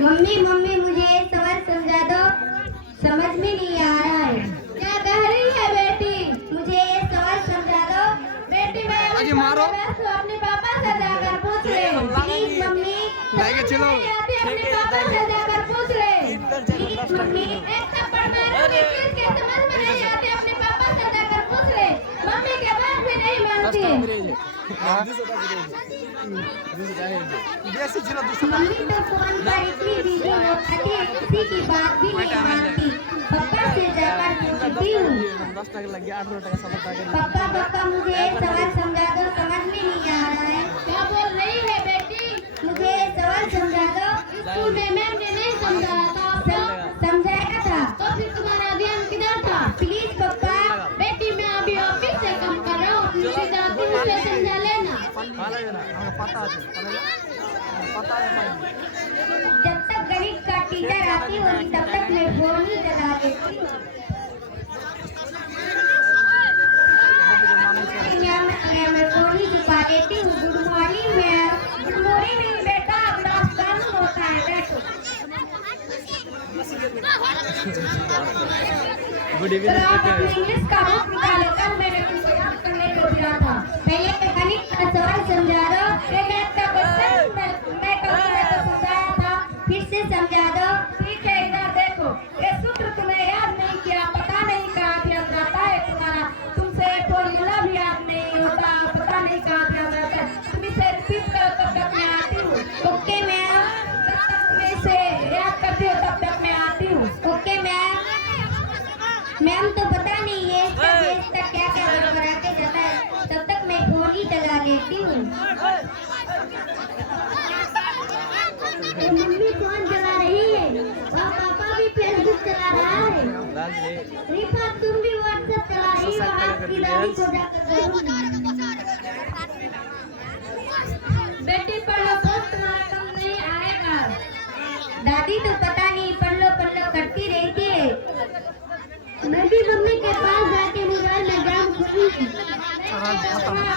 Mummy mummy मुझे सवाल समझा दो, समझ में नहीं आ रहा है। क्या कह रही है बेटी? मुझे ये सवाल समझा दो। बेटी मैं अपने पापा से जाकर पूछ ले। प्लीज मम्मी अपने पापा से जाकर पूछ ले। प्लीज मम्मी एक थप्पड़ मारो, इसके समझ में नहीं आती, अपने पापा से जाकर पूछ ले। मम्मी के बात भी नहीं मानती। मम्मी तो फोन पर इतनी बिजी होती है, किसी की बात भी नहीं मानती। पापा से जाकर पूछती हूँ। पापा पापा मुझे सवाल समझा दो, समझ में नहीं आ रहा है। क्या बोल रही है बेटी? मुझे सवाल समझा दो। स्कूल में मैम ने नहीं समझाया था, समझाया था तो फिर तुम्हारा ध्यान किधर था? प्लीज पापा। बेटी मैं अभी ऑफिस से काम कर रहा हूँ, मुझे जाती हूँ, मुझे समझा लेना। जब तक गणित का टीचर आती होगी तब तक मैं फोन ही चला देती हूँ। मैं फोन ही छुपा देती हूँ। Good morning ma'am. Good morning बेटा, गुड आफ्टरनून होता है, बैठो। Good evening. इंग्लिश का बुक निकालो, कल मैंने तुमको याद करने को दिया था। पहले तो गणित का सवाल समझा दो, फिर मैथ का क्वेश्चन मैं कल तुम्हें समझाया था, फिर से समझा दो। ठीक है, इधर देखो, ये सूत्र तुम्हें याद नहीं किया, पता नहीं कहाँ ध्यान रहता है तुम्हारा। तुमसे फॉर्मूला भी याद नहीं होता, पता नहीं कहाँ ध्यान रहता है। तुम इसे रिपीट करो तब तक मैं आती हूँ। Okay ma'am. जब तक तुम इसे याद करती हो तब तक मैं आती हूँ। Okay ma'am. मैम तो पता नहीं है तक क्या क्या कराते जाता है, तब तक मैं फोन ही चला लेती हूँ। मम्मी फोन चला रही है और पापा भी फेसबुक चला रहा है। रिफा तुम भी व्हाट्सएप चला रही हो, आपकी दादी को जाकर बेटी पढ़ो, बहुत तुम्हारा कम नहीं आएगा। दादी तो पता नहीं पढ़ लो करती रहती है। मैं भी मम्मी के पास जाके मोबाइल में गेम खेलूंगी।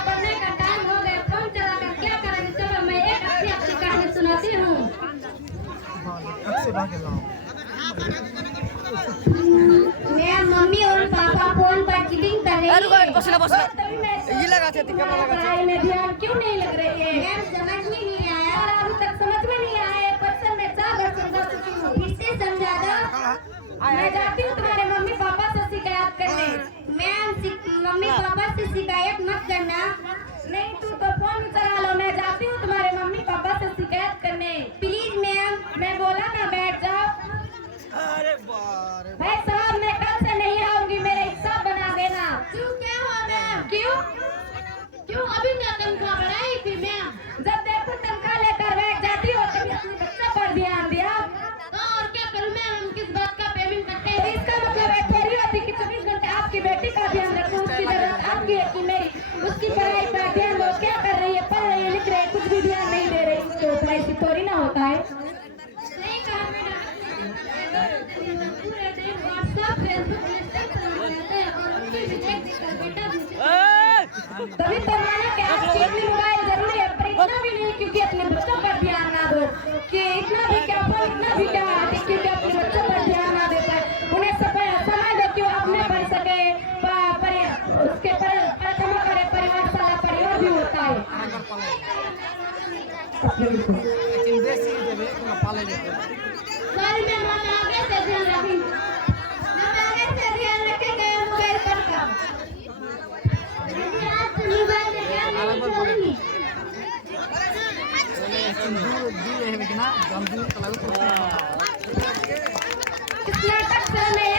पढ़ने का टाइम हो गया, फोन चलाकर क्या करेंगे? चलो मैं एक अच्छी कहानी सुनाती हूँ। मैं मम्मी और पापा फोन पर चीटिंग कर रही है। में ध्यान क्यों नहीं लग रही है? मैम समझ में नहीं आया, और अभी तक समझ में नहीं आया। क्वेश्चन में 4 बार समझा चुकी हूँ, फिर से समझा दो। मैं जाती हूँ तुम्हारे मम्मी पापा से शिकायत करने। मैम मम्मी पापा से शिकायत मत करना, नहीं तू तो फोन चला लो। मैं जाती हूँ तुम्हारे मम्मी पापा से शिकायत करने। प्लीज मैम, मैं बोला ना बैठ जाओ। अरे बारे भाई साहब मैं कल से नहीं आऊंगी, मेरा हिसाब बना देना। क्यों, क्या हुआ मैम? क्यों अभी ना तनख्वाह बढ़ाई थी मैम? जब देखो तनख्वाह लेकर बैठ जाती हो, कभी अपने बच्चे पर ध्यान दिया? और क्या करूं मैम, हम किस बात का पेमेंट करते हैं? इसका मतलब है थोड़ी होती कि 24 घंटे आपकी बेटी का ध्यान रखो, उसकी जरूरत आपकी है कि मेरी? उसकी पढ़ाई पर ध्यान दो, क्या कर रही है, पढ़ रही है, लिख रही है, कुछ भी ध्यान नहीं दे रही उसके ऊपर, ऐसी थोड़ी ना होता है। नहीं कहा मैडम, पूरे दिन व्हाट्सएप फेसबुक इंस्टाग्राम चलाते हैं और उनकी रिजेक्ट कर बेटा तभी तो माना कि आपकी इतनी मोबाइल जरूरी है, पर इतना भी नहीं क्योंकि अपने बच्चों पर ध्यान ना दो, कि इतना भी क्या क्योंकि अपने बच्चों पर ध्यान ना दे पाए। उन्हें समय दो कि वो अपने पढ़ सके, उसके परिश्रम करे, परिवार सारा परिवार भी होता है। मैं आगे से ध्यान रखेंगे, मोबाइल पर काम मोबाइल में ध्यान नहीं छोड़ूंगी। स्नातक में